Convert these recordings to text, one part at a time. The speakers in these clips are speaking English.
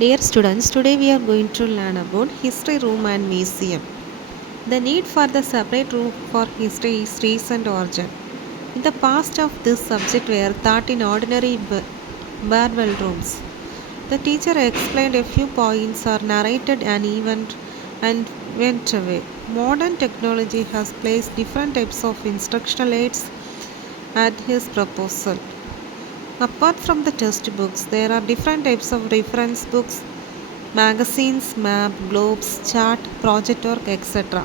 Dear students, today we are going to learn about history room and museum. The need for the separate room for history is recent origin. In the past of this subject were taught in ordinary barwell rooms. The teacher explained a few points or narrated an event and went away. Modern technology has placed different types of instructional aids at his proposal. Apart from the textbooks, there are different types of reference books, magazines, map, globes, chart, project work, etc.,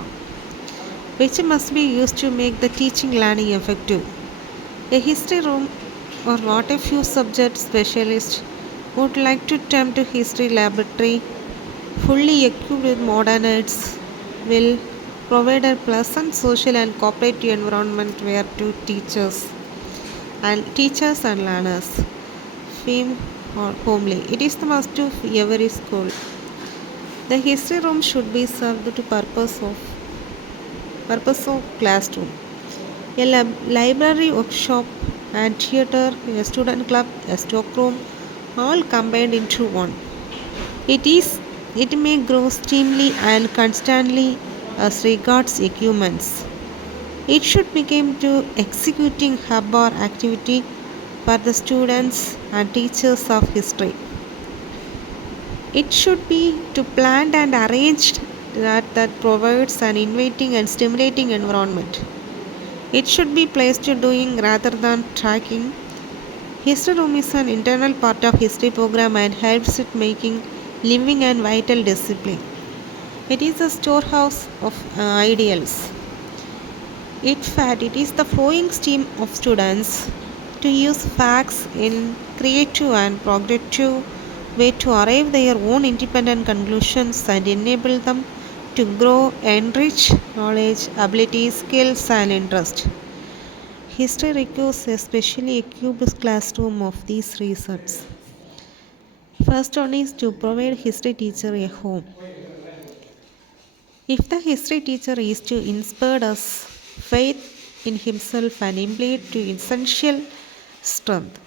which must be used to make the teaching learning effective. A history room or what a few subject specialists would like to attempt to history laboratory fully equipped with modern aids will provide a pleasant social and cooperative environment where to teachers and learners feel homely. It is the must of every school. The history room should be served to purpose of classroom. A library, workshop, and theater, a student club, a stockroom, all combined into one. It is it may grow steamily and constantly as regards equipments. It should become to executing hub or activity for the students and teachers of history. It should be to planned and arranged that provides an inviting and stimulating environment. It should be placed to doing rather than tracking. History room is an internal part of history program and helps it making living and vital discipline. It is a storehouse of ideals. In fact, it is the flowing stream of students to use facts in creative and progressive way to arrive their own independent conclusions and enable them to grow, enrich knowledge, abilities, skills, and interest. History requires a specially equipped classroom of these reasons. First one is to provide history teacher a home. If the history teacher is to inspire us faith in himself and impart to essential strength,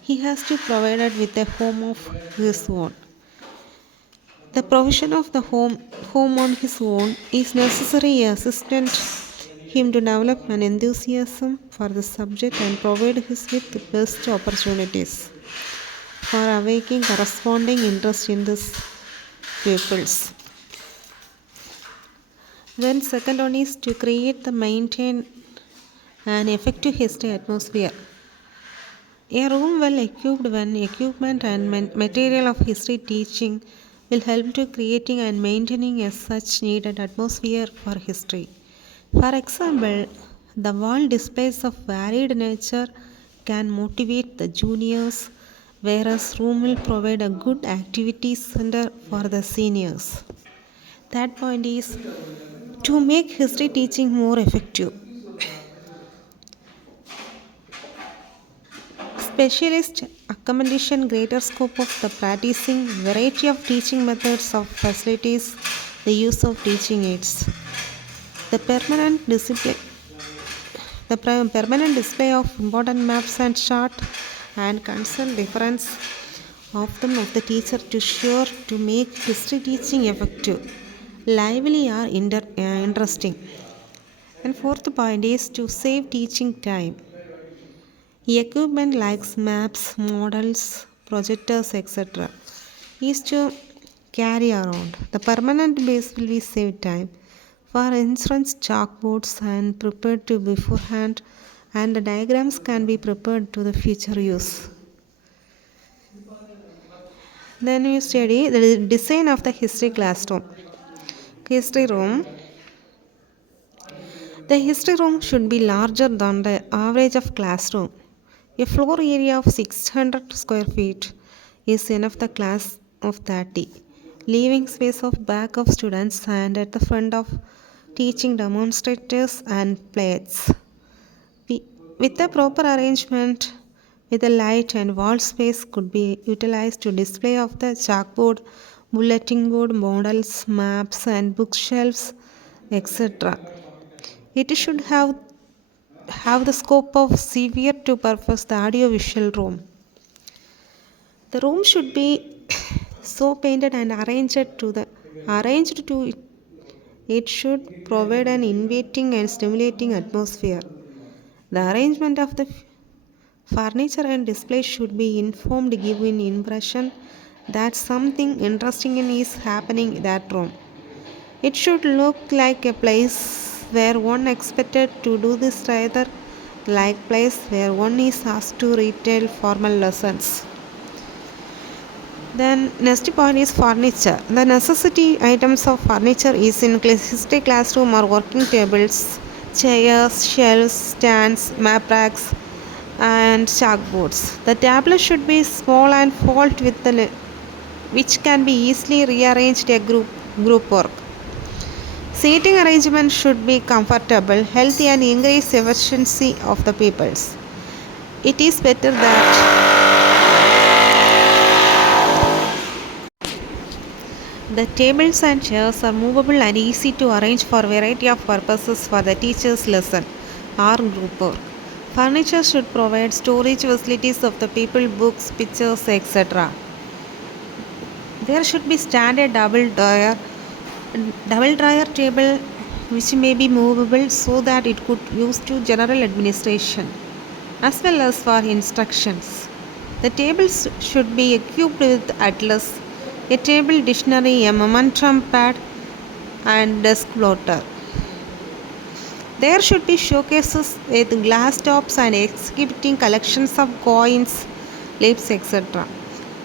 he has to provide it with a home of his own. The provision of the home on his own is necessary assistant him to develop an enthusiasm for the subject and provide his with the best opportunities for awakening corresponding interest in this pupils. Then second one is to create the maintain an effective history atmosphere. A room well equipped when equipment and material of history teaching will help to creating and maintaining a such needed atmosphere for history. For example, the wall displays of varied nature can motivate the juniors, whereas room will provide a good activity center for the seniors. That point is to make history teaching more effective. Specialist accommodation greater scope of the practicing variety of teaching methods of facilities the use of teaching aids. The permanent display of important maps and chart and concern difference of them of the teacher to sure to make history teaching effective, lively or interesting. And fourth point is to save teaching time. Equipment like maps, models, projectors, etc. is to carry around. The permanent base will be save time. For instance, chalkboards and prepared to beforehand, and the diagrams can be prepared to the future use. Then we study the design of the history classroom. History room. The history room should be larger than the average of classroom. A floor area of 600 square feet is enough the class of 30, leaving space of back of students and at the front of teaching demonstrators and plates. With the proper arrangement, with the light and wall space could be utilized to display of the chalkboard, bulletin board, models, maps and bookshelves, etc. It should have the scope of severe to purpose the audio visual room. The room should be so painted and arranged to it should provide an inviting and stimulating atmosphere. The arrangement of the furniture and display should be informed, giving impression that something interesting is happening in that room. It should look like a place where one expected to do this rather like place where one is asked to retail formal lessons. Then next point is furniture. The necessity items of furniture is in history classroom or working tables, chairs, shelves, stands, map racks, and chalkboards. The tablet should be small and fold with which can be easily rearranged a group work. Seating arrangement should be comfortable, healthy, and increase efficiency of the peoples. It is better that the tables and chairs are movable and easy to arrange for a variety of purposes for the teacher's lesson or group work. Furniture should provide storage facilities of the people, books, pictures, etc. There should be standard double drawer table which may be movable so that it could use to general administration as well as for instructions. The tables should be equipped with atlas, a table dictionary, a momentum pad, and desk plotter. There should be showcases with glass tops and exhibiting collections of coins, leaves, etc.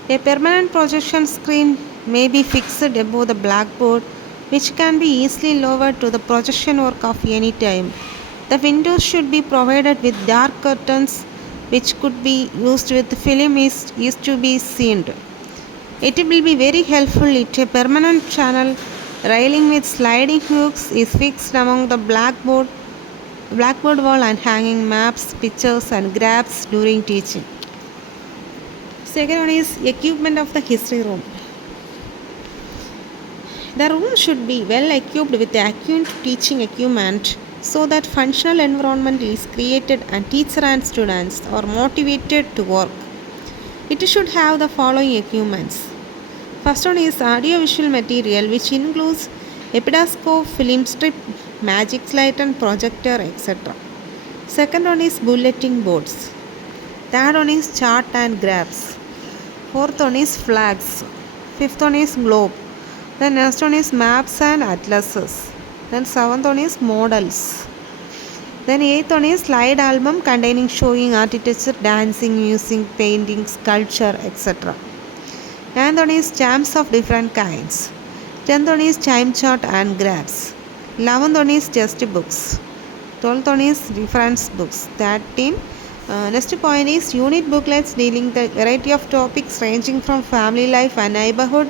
A permanent projection screen may be fixed above the blackboard, which can be easily lowered to the projection work of any time. The windows should be provided with dark curtains, which could be used with film is to be seen. It will be very helpful if a permanent channel railing with sliding hooks is fixed among the blackboard wall and hanging maps, pictures and graphs during teaching. Second one is equipment of the history room. The room should be well equipped with accurate teaching equipment so that functional environment is created and teacher and students are motivated to work. It should have the following equipments. First one is audiovisual material, which includes epidascope, film strip, magic slide and projector, etc. Second one is bulletin boards. Third one is chart and graphs. Fourth one is flags. Fifth one is globe. Then next one is maps and atlases. Then seventh one is models. Then eighth one is slide album containing showing architecture, dancing, music, painting, sculpture, etc. Ninth one is stamps of different kinds. 10th one is time chart and graphs. 11th one is test books. 12th one is reference books. 13. Next point is unit booklets dealing the variety of topics ranging from family life and neighborhood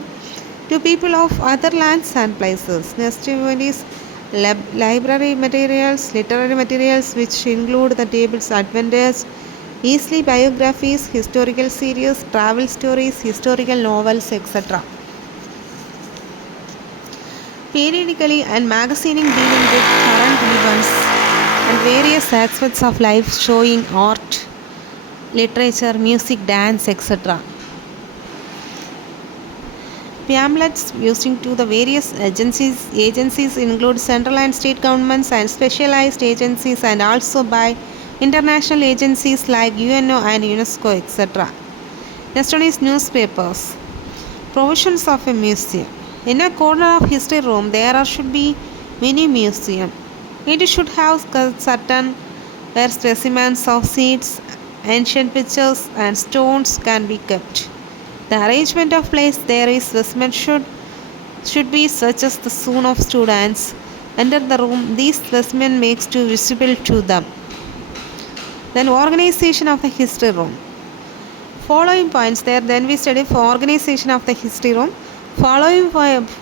to people of other lands and places. Next one is library materials, literary materials which include the tables, adventures, easily biographies, historical series, travel stories, historical novels, etc. Periodically and magazining dealing with current events and various aspects of life showing art, literature, music, dance, etc. Pamphlets using to the various agencies include central and state governments and specialized agencies and also by international agencies like UNO and UNESCO, etc. Next one is newspapers. Provisions of a museum. In a corner of history room, there should be mini museum. It should have certain where specimens of seeds, ancient pictures, and stones can be kept. The arrangement of place there is specimen should be such as the soon of students enter the room, these specimen makes to visible to them. Then organization of the history room. Following points there. Then we study for organization of the history room. Following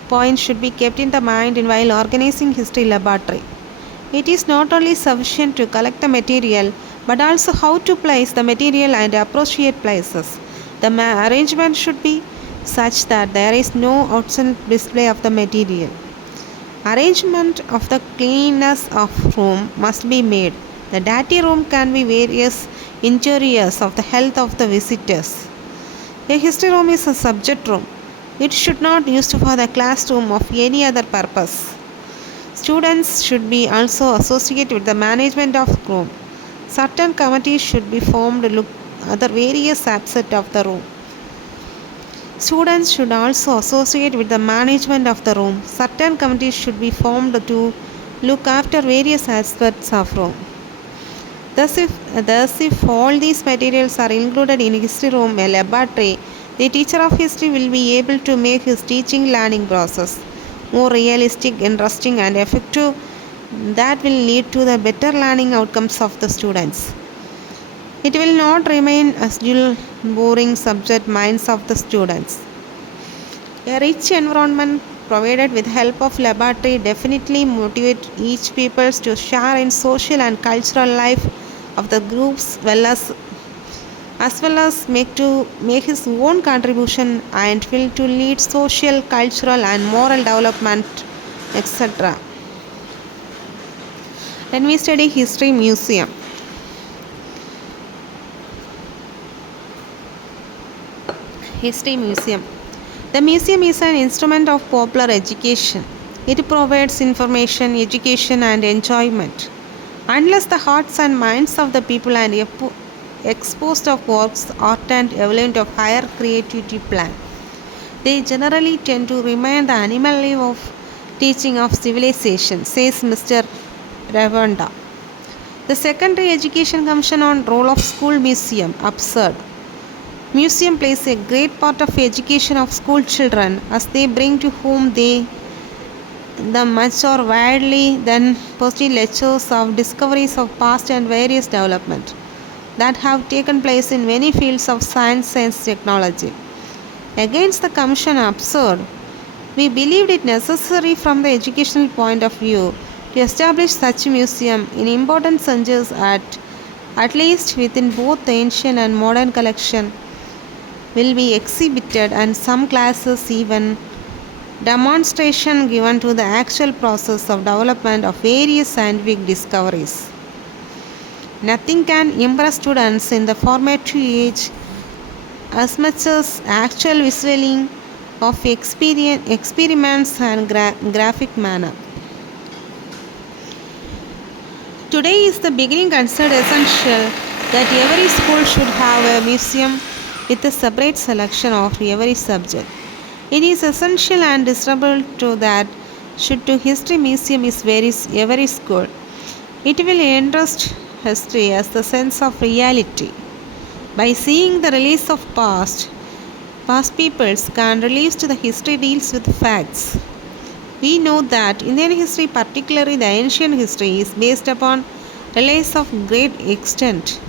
points should be kept in the mind while organizing history laboratory. It is not only sufficient to collect the material, but also how to place the material and appropriate places. The arrangement should be such that there is no outside display of the material. Arrangement of the cleanliness of room must be made. The dirty room can be various injurious of the health of the visitors. A history room is a subject room. It should not used for the classroom of any other purpose. Students should be also associated with the management of room. Certain committees should be formed to look at the various aspects of the room. Students should also associate with the management of the room. Certain committees should be formed to look after various aspects of room. Thus, if all these materials are included in history room, a laboratory, the teacher of history will be able to make his teaching learning process more realistic, interesting, and effective. That will lead to the better learning outcomes of the students. It will not remain as dull, boring subject minds of the students. A rich environment provided with help of laboratory definitely motivate each people to share in social and cultural life of the groups as well as make his own contribution and will to lead social, cultural and moral development, etc. Then we study history museum. History museum. The museum is an instrument of popular education. It provides information, education and enjoyment. Unless the hearts and minds of the people and exposed of works, art and element of higher creativity plan, they generally tend to remain the animal life of teaching of civilization, says Mr. Ravanda. The Secondary Education Commission on role of school museum absurd. Museum plays a great part of education of school children as they bring to home the much or widely than posted lectures of discoveries of past and various development that have taken place in many fields of science and technology. Against the commission absurd, we believed it necessary from the educational point of view to establish such a museum in important centers at least within both the ancient and modern collection will be exhibited and some classes even demonstration given to the actual process of development of various scientific discoveries. Nothing can impress students in the formative age as much as actual visualing of experiments and graphic manner. Today is the beginning considered essential that every school should have a museum with a separate selection of every subject. It is essential and desirable to that should to history museum is every school. It will interest history as the sense of reality. By seeing the release of past peoples can relate to the history deals with facts. We know that Indian history, particularly the ancient history, is based upon relics of great extent.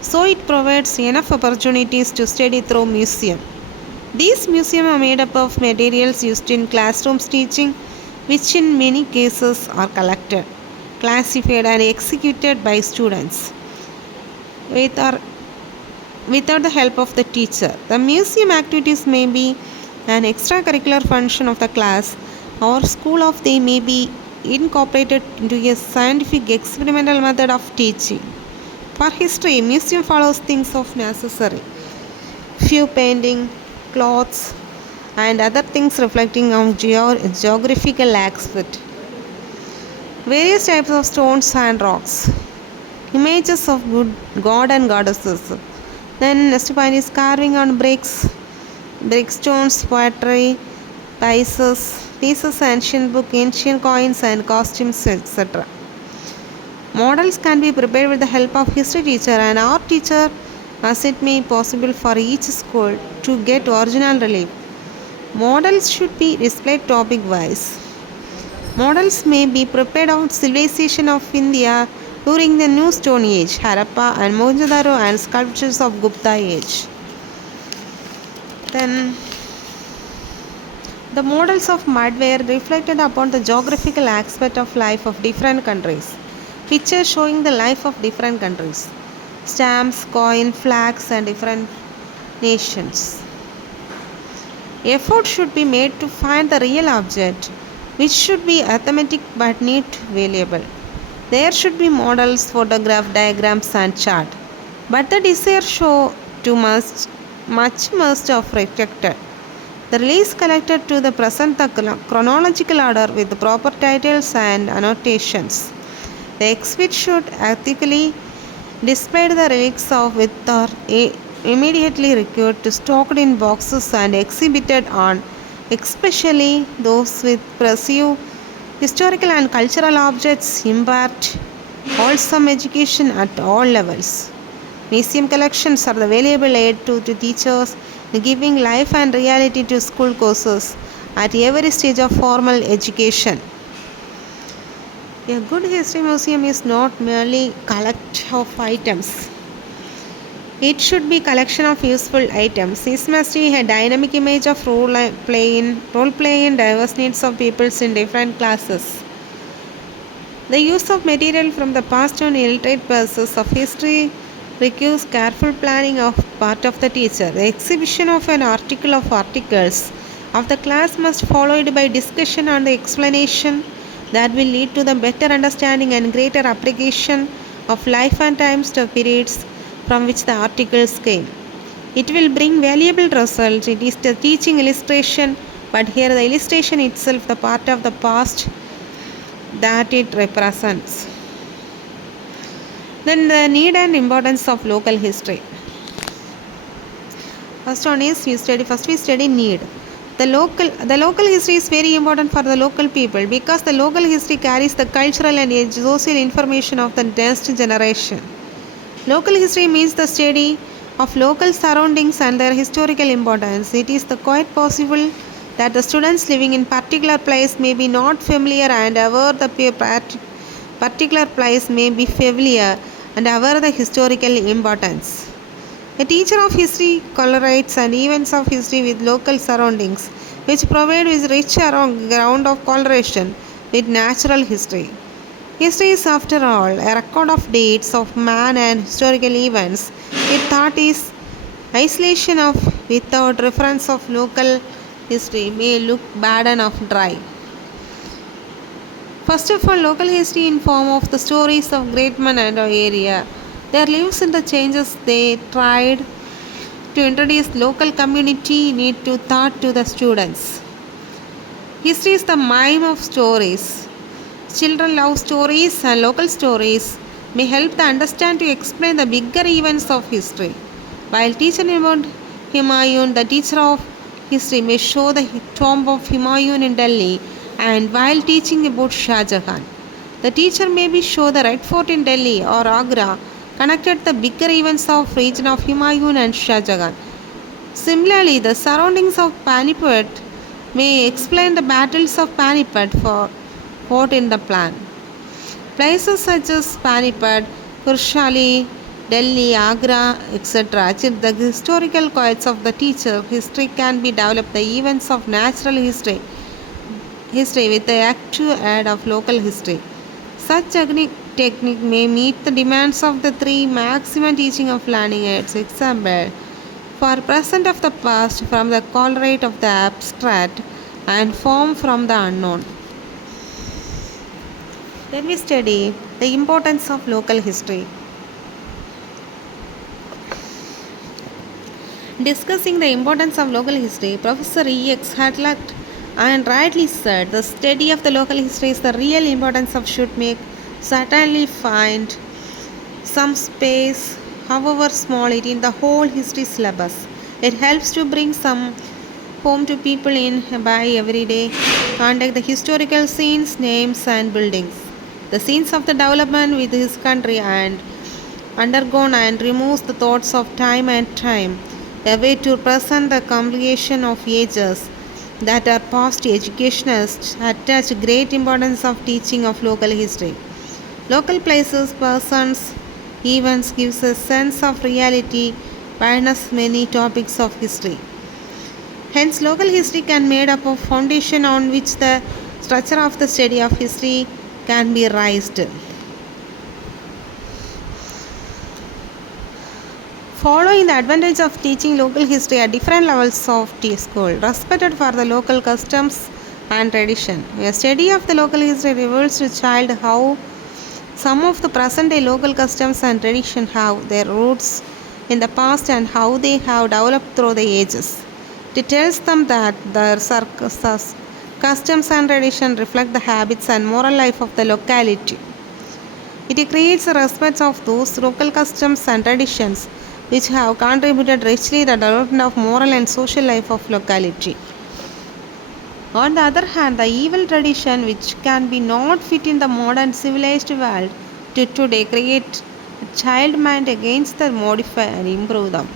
So it provides enough opportunities to study through museum. These museums are made up of materials used in classrooms teaching, which in many cases are collected, classified and executed by students without the help of the teacher. The museum activities may be an extracurricular function of the class or school of they may be incorporated into a scientific experimental method of teaching. For history, museum follows things of necessary. Few painting, clothes, and other things reflecting on geographical aspect. Various types of stones and rocks. Images of god and goddesses. Then next point is carving on bricks, brick stones, pottery, pieces, ancient book, ancient coins, and costumes, etc. Models can be prepared with the help of history teacher and art teacher as it may be possible for each school to get original relief. Models should be displayed topic wise. Models may be prepared of civilization of India during the New Stone Age, Harappa and Mohenjo-daro and sculptures of Gupta age. Then the models of mud were reflected upon the geographical aspect of life of different countries. Pictures showing the life of different countries. Stamps, coin, flags and different nations. Effort should be made to find the real object, which should be arithmetic but not valuable. There should be models, photograph, diagrams and chart. But the desire show too much must have rejected. The release collected to the present the chronological order with the proper titles and annotations. The exhibit should ethically display the relics of which are immediately required to stocked in boxes and exhibited on, especially those with perceived historical and cultural objects impart wholesome education at all levels. Museum collections are the valuable aid to teachers, giving life and reality to school courses at every stage of formal education. A good history museum is not merely collection of items. It should be collection of useful items. This must be a dynamic image of role play in diverse needs of peoples in different classes. The use of material from the past on illustrate pieces of history requires careful planning of part of the teacher. The exhibition of an article of articles of the class must followed by discussion on the explanation that will lead to the better understanding and greater application of life and times to periods from which the articles came. It will bring valuable results. It is the teaching illustration, but here the illustration itself the part of the past that it represents. Then the need and importance of local history. First we study need. The local history is very important for the local people because the local history carries the cultural and social information of the next generation. Local history means the study of local surroundings and their historical importance. It is quite possible that the students living in particular place may be not familiar and aware the particular place may be familiar and aware the historical importance. A teacher of history correlates and events of history with local surroundings, which provide with rich ground of correlation with natural history. History is, after all, a record of dates of man and historical events. If thought is isolation of without reference of local history may look bad and dry. First of all, local history in form of the stories of great men and area. Their lives and the changes they tried to introduce local community need to thought to the students. History is the mime of stories. Children love stories and local stories may help them understand to explain the bigger events of history. While teaching about Humayun, the teacher of history may show the tomb of Humayun in Delhi, and while teaching about Shah Jahan, the teacher may be show the Red Fort in Delhi or Agra, connected the bigger events of region of Humayun and Shah Jahan. Similarly, the surroundings of Panipat may explain the battles of Panipat for fought in the plan. Places such as Panipat, Kurshali, Delhi, Agra, etc. The historical quotes of the teacher history can be developed the events of natural history with the actual aid of local history. Such technique may meet the demands of the three maximum teaching of learning aids. Example, for present of the past from the correlate of the abstract and form from the unknown. Then we study the importance of local history. Discussing the importance of local history, Professor E.X. Hartlett and rightly said the study of the local history is the real importance of should make certainly find some space, however small it in the whole history syllabus. It helps to bring some home to people in by every day contact the historical scenes, names and buildings. The scenes of the development with his country and undergone and removes the thoughts of time and time, a way to present the complication of ages that are past educationists attach great importance of teaching of local history. Local places, persons, events gives a sense of reality minus many topics of history. Hence, local history can made up of foundation on which the structure of the study of history can be raised. Following the advantage of teaching local history at different levels of school, respected for the local customs and tradition. A study of the local history reveals to child how some of the present day local customs and tradition have their roots in the past and how they have developed through the ages. It tells them that their customs and traditions reflect the habits and moral life of the locality. It creates a respect of those local customs and traditions which have contributed richly to the development of moral and social life of locality. On the other hand, the evil tradition which can be not fit in the modern civilized world to today create a child mind against the modify and improve them.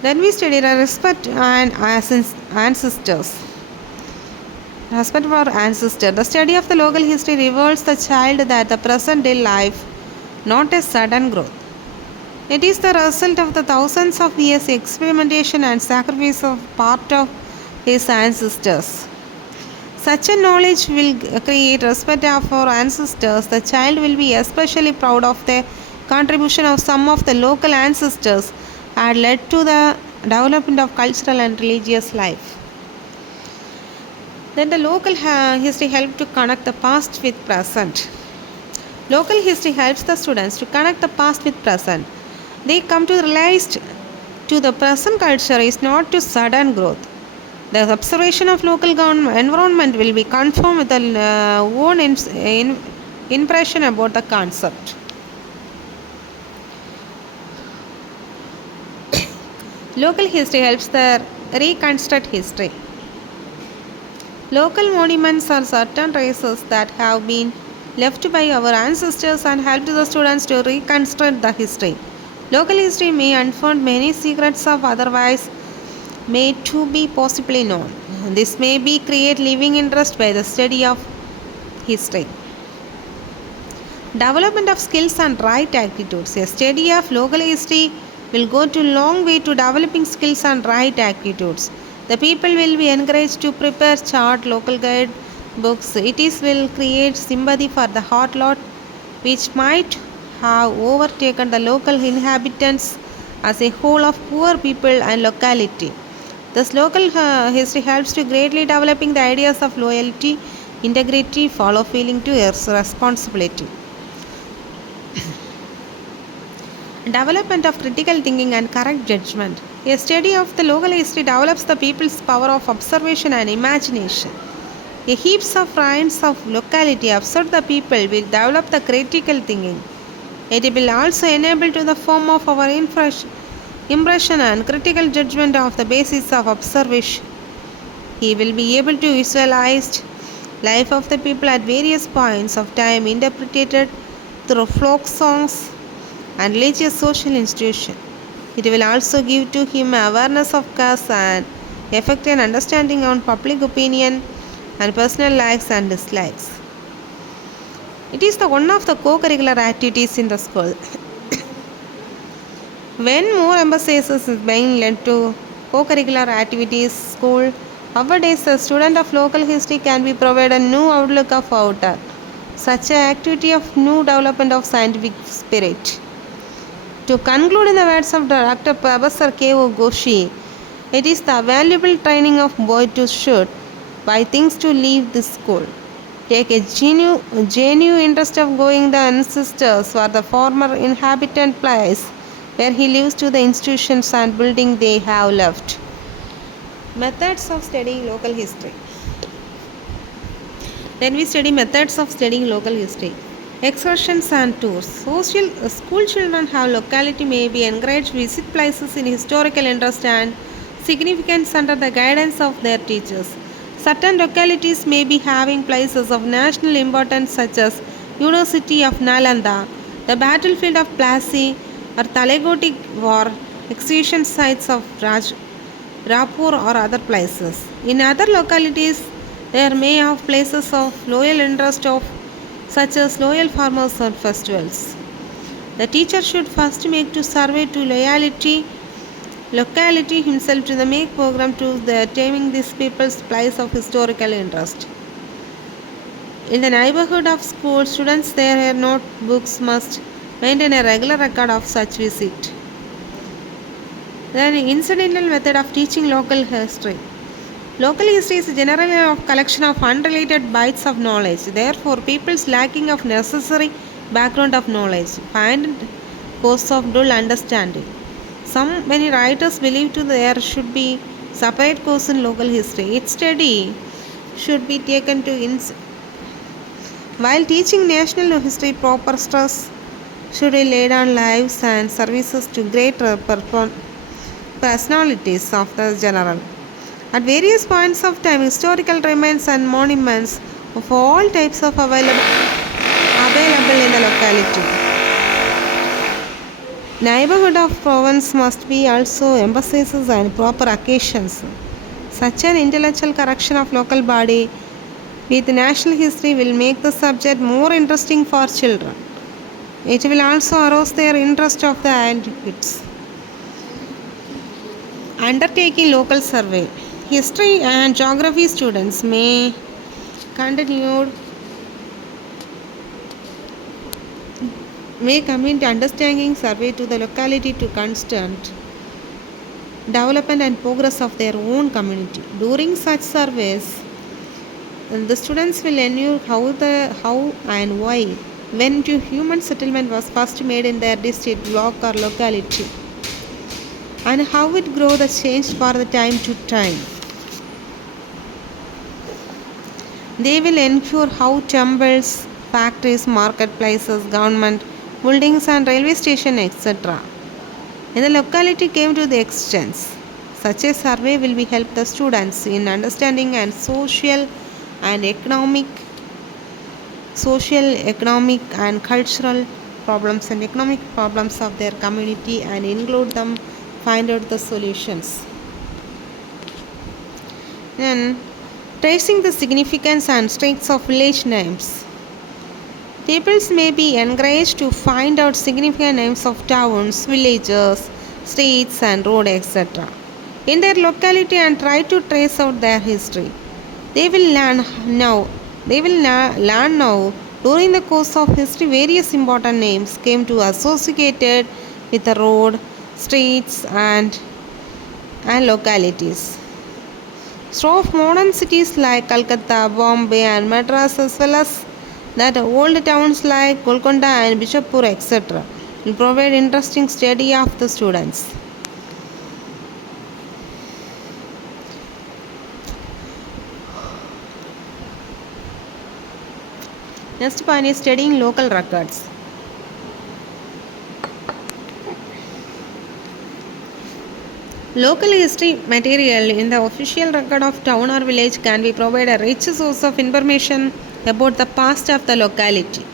Then we study the respect and ancestors. Respect for ancestors. The study of the local history reveals the child that the present day life, not a sudden growth. It is the result of the thousands of years experimentation and sacrifice of part of his ancestors. Such a knowledge will create respect for ancestors. The child will be especially proud of the contribution of some of the local ancestors had led to the development of cultural and religious life. Then the local history helps to connect the past with present. Local history helps the students to connect the past with present. They come to realize to the present culture is not to sudden growth. The observation of local environment will be confirmed with their own impression about the concept. Local history helps the reconstruct history. Local monuments are certain traces that have been left by our ancestors and helped the students to reconstruct the history. Local history may unfold many secrets of otherwise made to be possibly known. This may be create living interest by the study of history. Development of skills and right attitudes. A study of local history will go to long way to developing skills and right attitudes. The people will be encouraged to prepare chart, local guide books. It is will create sympathy for the hard lot which might have overtaken the local inhabitants as a whole of poor people and locality. Thus, local history helps to greatly developing the ideas of loyalty, integrity, follow feeling to responsibility. Development of critical thinking and correct judgment. A study of the local history develops the people's power of observation and imagination. A heaps of friends of locality observe the people will develop the critical thinking. It will also enable to the form of our impression and critical judgment of the basis of observation. He will be able to visualize life of the people at various points of time interpreted through folk songs and religious social institution. It will also give to him awareness of cause and effect and understanding on public opinion and personal likes and dislikes. It is the one of the co-curricular activities in the school. When more emphasis is being led to co-curricular activities school, nowadays the student of local history can be provided a new outlook of outer. Such an activity of new development of scientific spirit. To conclude in the words of Dr. Professor K.O. Ghoshi, it is the valuable training of boy to shoot by things to leave this school. Take a genuine interest of going the ancestors for the former inhabitant place where he lives to the institutions and building they have left. Methods of studying local history. Then we study methods of studying local history. Excursions and tours. School children have locality may be encouraged to visit places in historical interest and significance under the guidance of their teachers. Certain localities may be having places of national importance such as University of Nalanda, the battlefield of Plassey, or Talegotic War, execution sites of Raipur or other places. In other localities, there may have places of loyal interest of such as loyal farmers or festivals. The teacher should first make to survey to locality himself to the make program to the taming these people's place of historical interest. In the neighborhood of school, students their notebooks must maintain a regular record of such visit. Then incidental method of teaching local history. Local history is generally a collection of unrelated bites of knowledge. Therefore, people's lacking of necessary background of knowledge find cause of dull understanding. Many writers believe there should be separate course in local history. Its study should be taken to while teaching national history. Proper stress should be laid on lives and services to great personalities of the general. At various points of time, historical remains and monuments of all types of available in the locality. Neighborhood of province must be also emphasizes and proper occasions. Such an intellectual correction of local body with national history will make the subject more interesting for children. It will also arouse their interest of the antiquities. Undertaking local survey. History and geography students may come into understanding survey to the locality to constant development and progress of their own community. During such surveys, the students will learn how and why when to human settlement was first made in their district, block or locality, and how it growth has changed for the time to time. They will ensure how temples, factories, marketplaces, government buildings and railway station, etc. in the locality came to the existence. Such a survey will be help the students in understanding and social, economic and cultural problems and economic problems of their community and include them, find out the solutions. Then tracing the significance and strengths of village names. Pupils may be encouraged to find out significant names of towns, villages, streets and roads, etc. in their locality and try to trace out their history. They will learn now. During the course of history, various important names came to associated with the road, streets and localities. So of modern cities like Calcutta, Bombay and Madras, as well as that old towns like Golconda and Bishopur, etc. will provide interesting study of the students. Next point is studying local records. Local history material in the official record of town or village can be provided a rich source of information about the past of the locality.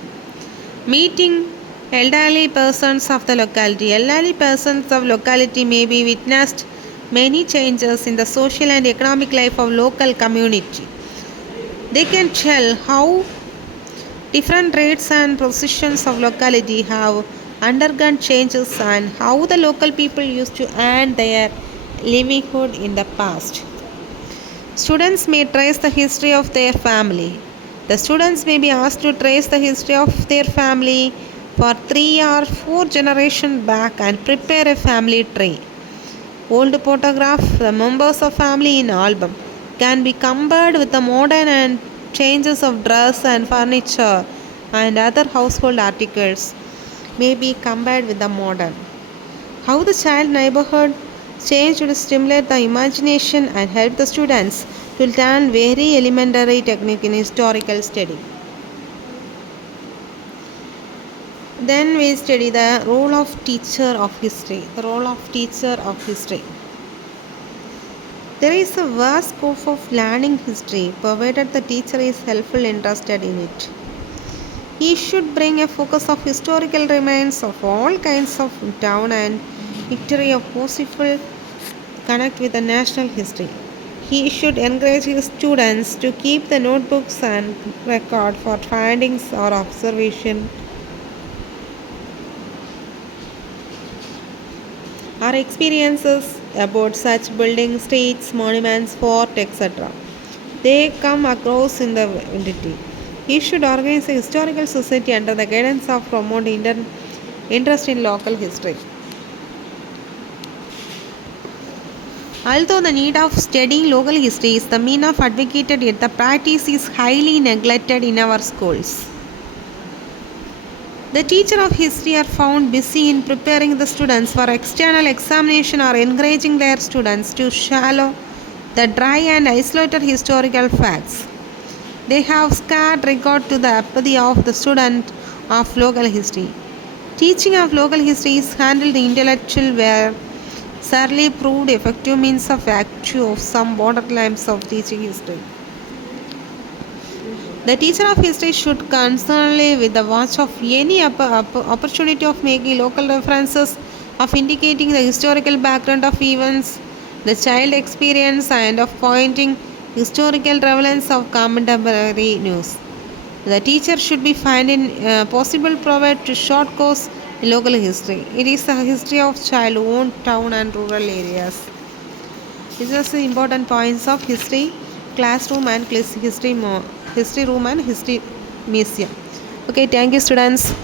Meeting elderly persons of the locality. Elderly persons of locality may be witnessed many changes in the social and economic life of local community. They can tell how different rates and positions of locality have undergone changes and how the local people used to earn their livelihood in the past. Students may trace the history of their family. The students may be asked to trace the history of their family for 3 or 4 generations back and prepare a family tree. Old photograph, the members of family in album can be compared with the modern and changes of dress and furniture and other household articles may be compared with the modern. How the child neighborhood change would stimulate the imagination and help the students to learn very elementary technique in historical study. Then we study the role of teacher of history. There is a vast scope of learning history provided the teacher is helpful interested in it. He should bring a focus of historical remains of all kinds of town and history of possible connect with the national history. He should encourage his students to keep the notebooks and record for findings or observation or experiences about such buildings, streets, monuments, fort, etc. They come across in the entity. He should organize a historical society under the guidance of promoting interest in local history. Although the need of studying local history is the mean of advocated, yet the practice is highly neglected in our schools. The teacher of history are found busy in preparing the students for external examination or encouraging their students to the dry and isolated historical facts. They have scarred regard to the apathy of the student of local history. Teaching of local history is handled intellectual where sadly proved effective means of actual of some borderlines of teaching history. The teacher of history should concernedly with the watch of any opportunity of making local references, of indicating the historical background of events, the child experience, and of pointing historical relevance of contemporary news. The teacher should be finding possible provide to short course in local history. It is the history of childhood, town, and rural areas. These are the important points of history classroom and history room and history museum. Okay, thank you, students.